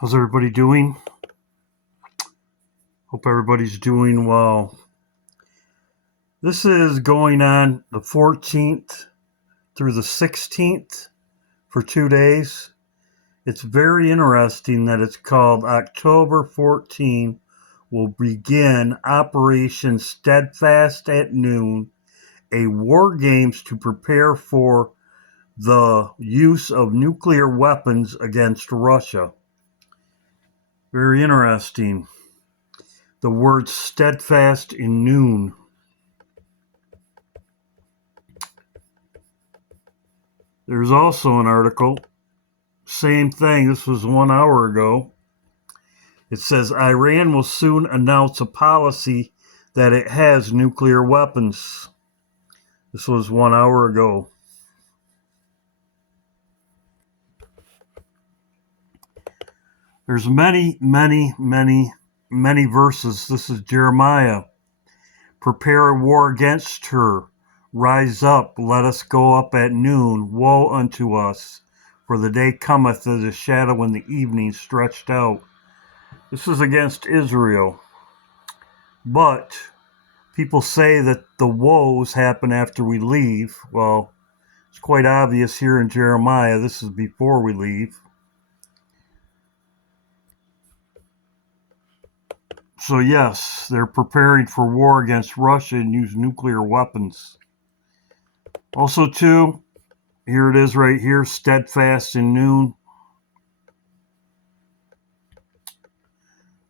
How's everybody doing? Hope everybody's doing well. This is going on the 14th through the 16th for 2 days. It's very interesting that it's called October 14 will begin Operation Steadfast at noon, a war games to prepare for the use of nuclear weapons against Russia. Very interesting. The word steadfast in noon. There's also an article, same thing, this was 1 hour ago. It says Iran will soon announce a policy that it has nuclear weapons. This was 1 hour ago. There's many verses. This is Jeremiah. Prepare a war against her. Rise up, let us go up at noon. Woe unto us, for the day cometh as a shadow in the evening stretched out. This is against Israel. But people say that the woes happen after we leave. Well, it's quite obvious here in Jeremiah. This is before we leave. So yes, they're preparing for war against Russia and use nuclear weapons. Also, too, here it is right here, Steadfast in noon.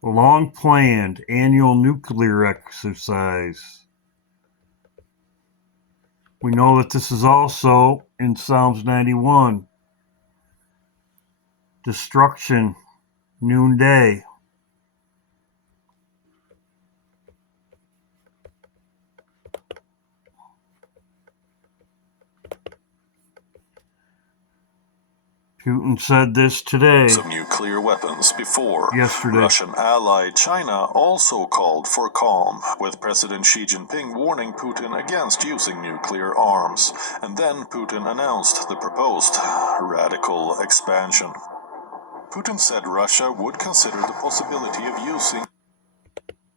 Long-planned annual nuclear exercise. We know that this is also in Psalms 91. Destruction, noonday. Putin said this today. Of nuclear weapons before. Yesterday. Russian ally China also called for calm, with President Xi Jinping warning Putin against using nuclear arms. And then Putin announced the proposed radical expansion. Putin said Russia would consider the possibility of using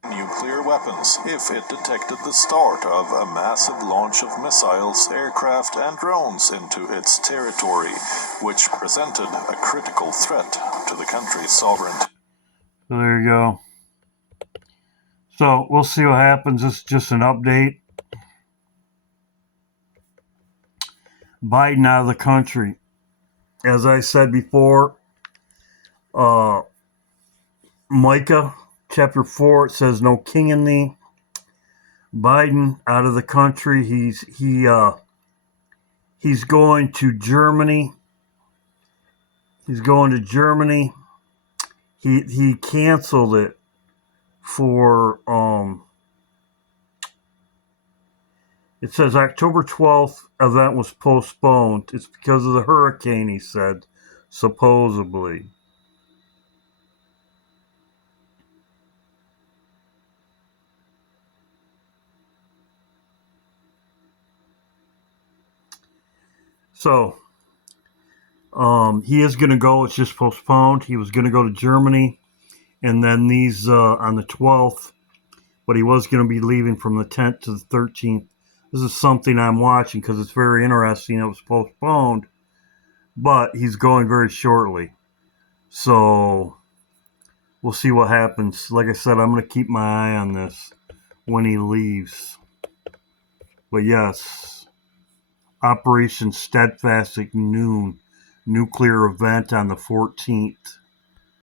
nuclear weapons if it detected the start of a massive launch of missiles, aircraft, and drones into its territory, which presented a critical threat to the country's sovereignty. So there you go. So we'll see what happens. This is just an update. Biden out of the country. As I said before, Micah chapter 4, it says, "No king in thee." Biden out of the country. He's going to Germany. He's going to Germany. He canceled it for it says October 12th event was postponed. It's because of the hurricane, he said, supposedly. So, he is going to go. It's just postponed. He was going to go to Germany, and then these on the 12th, but he was going to be leaving from the 10th to the 13th. This is something I'm watching because it's very interesting. It was postponed, but he's going very shortly. So, we'll see what happens. Like I said, I'm going to keep my eye on this when he leaves. But yes, Operation Steadfast at noon, nuclear event on the 14th.